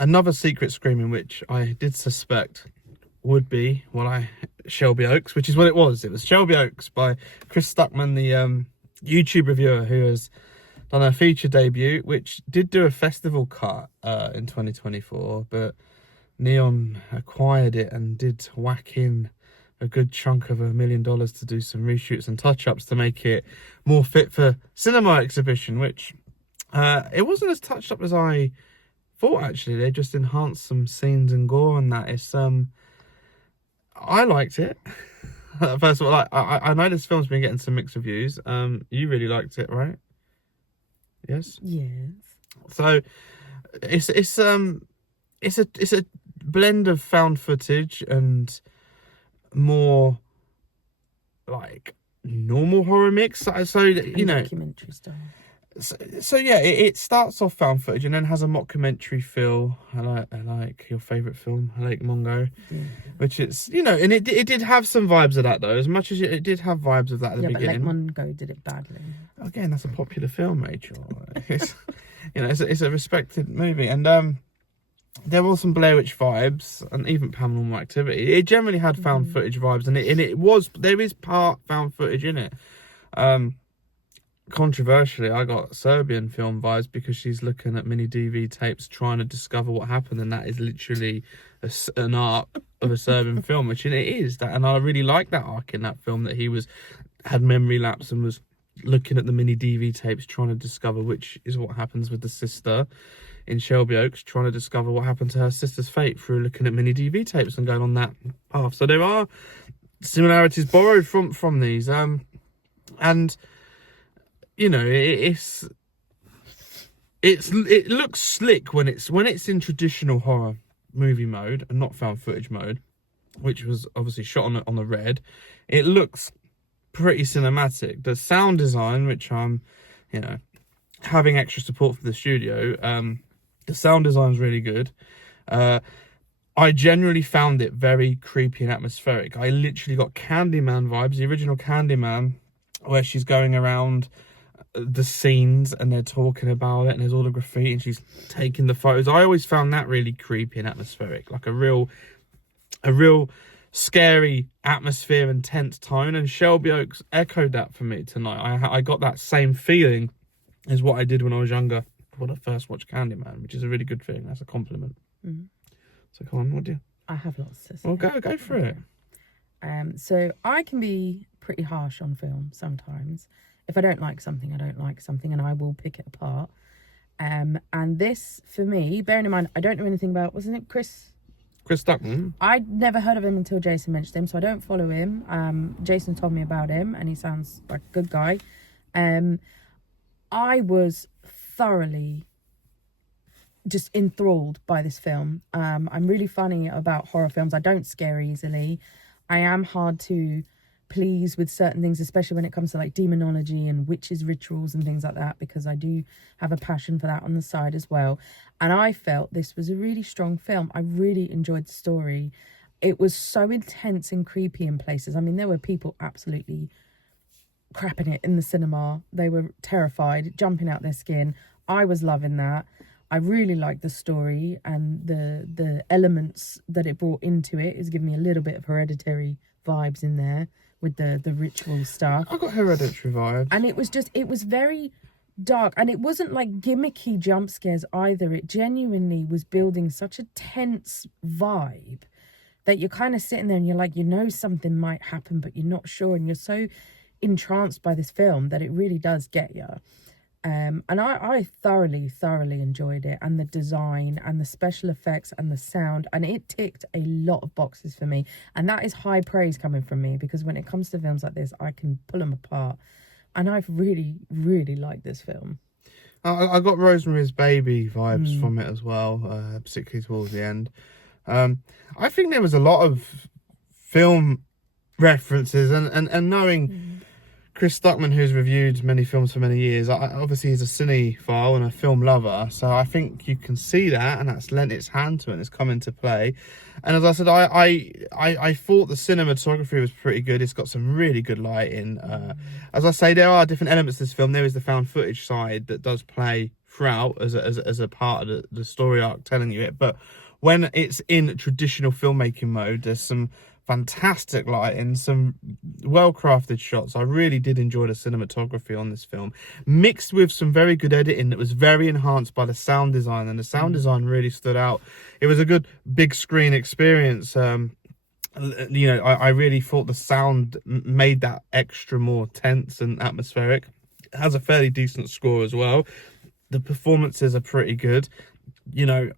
another secret screening, which I did suspect would be Shelby Oaks, which is what it was. It was Shelby Oaks by Chris Stuckman, the YouTube reviewer who has done a feature debut, which did do a festival cut in 2024, but Neon acquired it and did whack in a good chunk of $1 million to do some reshoots and touch-ups to make it more fit for cinema exhibition, which it wasn't as touched up as I thought, actually. They just enhanced some scenes and gore and that. It's I liked it. First of all, I know this film's been getting some mixed reviews. You really liked it, right? Yes. Yes. So it's a blend of found footage and more like normal horror mix. So you know, documentary style. So yeah, it starts off found footage and then has a mockumentary feel. I like your favourite film, Lake Mungo, which is, you know, and it did have some vibes of that though. As much as it did have vibes of that at the beginning. Yeah, but Lake Mungo did it badly. Again, that's a popular film, Rachel. It's, you know, it's a respected movie, and there were some Blair Witch vibes and even Paranormal Activity. It generally had found footage vibes, and there is part found footage in it. Controversially, I got Serbian film vibes because she's looking at mini DV tapes trying to discover what happened, and that is literally an arc of a Serbian film, which it is that, and I really like that arc in that film, that he had memory lapse and was looking at the mini DV tapes trying to discover, which is what happens with the sister in Shelby Oaks, trying to discover what happened to her sister's fate through looking at mini DV tapes and going on that path. So there are similarities borrowed from these, and you know, it looks slick when it's in traditional horror movie mode and not found footage mode, which was obviously shot on the red. It looks pretty cinematic. The sound design, which I'm, you know, having extra support from the studio, the sound design's really good. I generally found it very creepy and atmospheric. I literally got Candyman vibes, the original Candyman, where she's going around the scenes and they're talking about it and there's all the graffiti and she's taking the photos. I always found that really creepy and atmospheric, like a real scary atmosphere and tense tone, and Shelby Oaks echoed that for me tonight. I got that same feeling as what I did when I was younger when I first watched Candyman, which is a really good thing. That's a compliment. So come on, what do you? I have lots to say. Well, go for it. So I can be pretty harsh on film sometimes. If I don't like something, I don't like something, and I will pick it apart. And this, for me, bearing in mind, I don't know anything about, wasn't it Chris Stuckman? I'd never heard of him until Jason mentioned him, so I don't follow him. Jason told me about him, and he sounds like a good guy. I was thoroughly just enthralled by this film. I'm really funny about horror films. I don't scare easily. I am hard to please with certain things, especially when it comes to like demonology and witches rituals and things like that, because I do have a passion for that on the side as well. And I felt this was a really strong film. I really enjoyed the story. It was so intense and creepy in places. I mean, there were people absolutely crapping it in the cinema. They were terrified, jumping out their skin. I was loving that. I really liked the story, and the elements that it brought into it is giving me a little bit of Hereditary vibes in there with the ritual stuff. I got Hereditary vibes. And it was very dark, and it wasn't like gimmicky jump scares either. It genuinely was building such a tense vibe that you're kind of sitting there and you're like, you know, something might happen, but you're not sure, and you're so entranced by this film that it really does get you. And I thoroughly enjoyed it, and the design and the special effects and the sound, and it ticked a lot of boxes for me, and that is high praise coming from me, because when it comes to films like this, I can pull them apart, and I've really liked this film. I got Rosemary's Baby vibes from it as well, particularly towards the end. I think there was a lot of film references, and knowing Chris Stuckman, who's reviewed many films for many years, obviously he's a cinephile and a film lover, so I think you can see that, and that's lent its hand to it and it's come into play. And as I said, I thought the cinematography was pretty good. It's got some really good lighting. As I say, there are different elements to this film. There is the found footage side that does play throughout as a part of the story arc telling you it. But when it's in traditional filmmaking mode, there's some fantastic lighting, some well-crafted shots. I really did enjoy the cinematography on this film, mixed with some very good editing that was very enhanced by the sound design, and the sound design really stood out. It was a good big screen experience. You know, I really thought the sound made that extra more tense and atmospheric. It has a fairly decent score as well. The performances are pretty good. You know,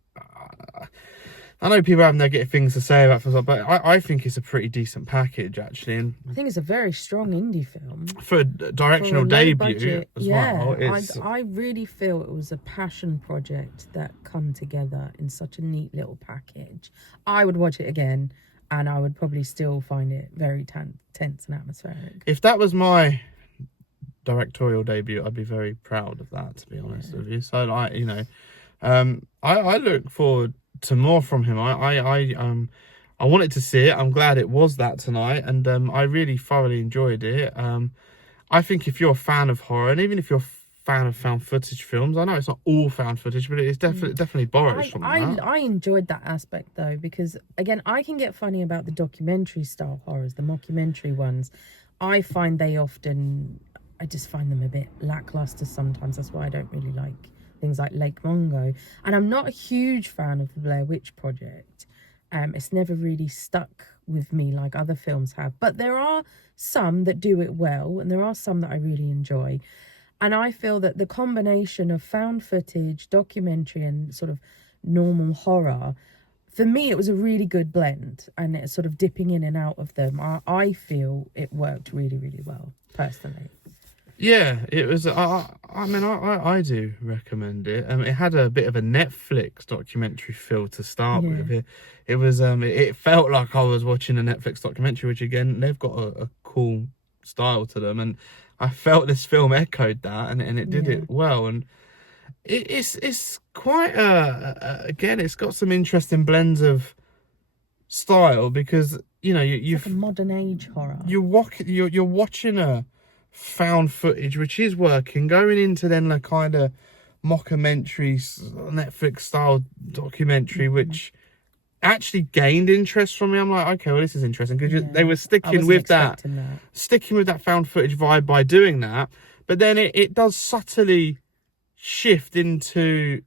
I know people have negative things to say about it, but I think it's a pretty decent package, actually. And I think it's a very strong indie film. For a directional debut as well. I really feel it was a passion project that come together in such a neat little package. I would watch it again, and I would probably still find it very tense and atmospheric. If that was my directorial debut, I'd be very proud of that, to be honest with you. So, like, you know, I look forward to more from him. I wanted to see it. I'm glad it was that tonight, and I really thoroughly enjoyed it. I think if you're a fan of horror, and even if you're a fan of found footage films, I know it's not all found footage, but it's definitely borrows from that. I enjoyed that aspect though, because again, I can get funny about the documentary style horrors, the mockumentary ones. I find I just find them a bit lackluster sometimes. That's why I don't really like things like Lake Mungo. And I'm not a huge fan of the Blair Witch Project. It's never really stuck with me like other films have. But there are some that do it well, and there are some that I really enjoy. And I feel that the combination of found footage, documentary, and sort of normal horror, for me, it was a really good blend. And it's sort of dipping in and out of them. I feel it worked really, really well, personally. Yeah, it was. I mean, I do recommend it. It had a bit of a Netflix documentary feel to start with. It was. It felt like I was watching a Netflix documentary, which again, they've got a cool style to them, and I felt this film echoed that, and it did it well. And it's quite again, it's got some interesting blends of style, because you know you've like a modern age horror. You're watching a found footage which is working, going into then the kind of mockumentary Netflix style documentary which actually gained interest from me. I'm like, okay, well, this is interesting, because they were sticking with that found footage vibe by doing that, but then it does subtly shift into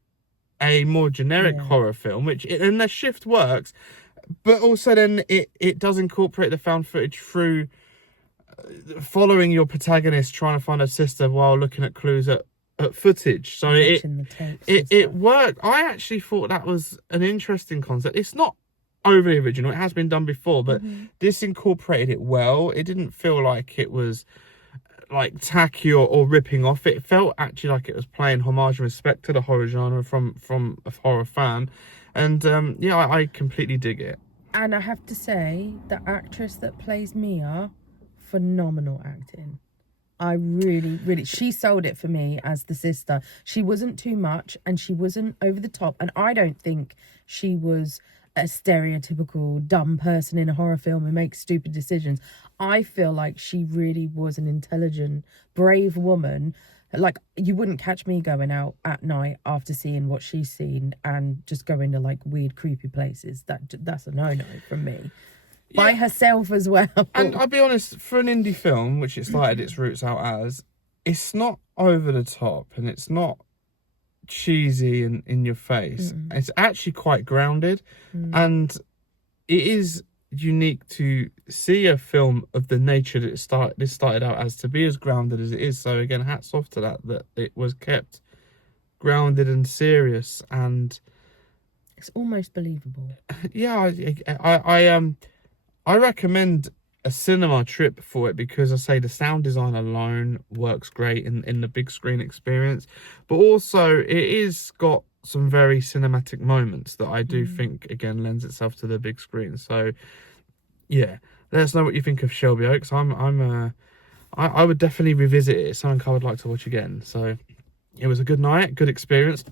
a more generic horror film, and the shift works, but also then it does incorporate the found footage through following your protagonist trying to find her sister while looking at clues at footage. So it worked. I actually thought that was an interesting concept. It's not overly original. It has been done before, but this incorporated it well. It didn't feel like it was like tacky or ripping off. It felt actually like it was playing homage and respect to the horror genre from a horror fan. And I completely dig it. And I have to say, the actress that plays Mia, phenomenal acting. I really, she sold it for me as the sister. She wasn't too much, and she wasn't over the top, and I don't think she was a stereotypical dumb person in a horror film who makes stupid decisions. I feel like she really was an intelligent, brave woman. Like, you wouldn't catch me going out at night after seeing what she's seen and just going to like weird, creepy places. That's a no-no from me. By herself as well. And I'll be honest, for an indie film, which it started its roots out as, it's not over the top, and it's not cheesy and in your face. It's actually quite grounded, and it is unique to see a film of the nature that this started out as, to be as grounded as it is. So again, hats off to that it was kept grounded and serious, and it's almost believable. Yeah, I recommend a cinema trip for it, because I say the sound design alone works great in the big screen experience, but also it is got some very cinematic moments that I do think again lends itself to the big screen. So yeah, let us know what you think of Shelby Oaks. I would definitely revisit it. It's something I would like to watch again. So it was a good night, good experience.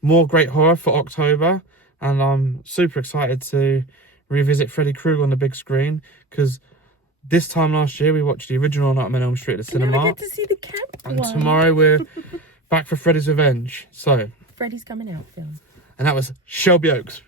More great horror for October, and I'm super excited to revisit Freddy Krueger on the big screen, because this time last year we watched the original Nightmare on Elm Street at the cinema. I get to see the camp and one. Tomorrow we're back for Freddy's Revenge. So, Freddy's coming out film. and that was Shelby Oaks.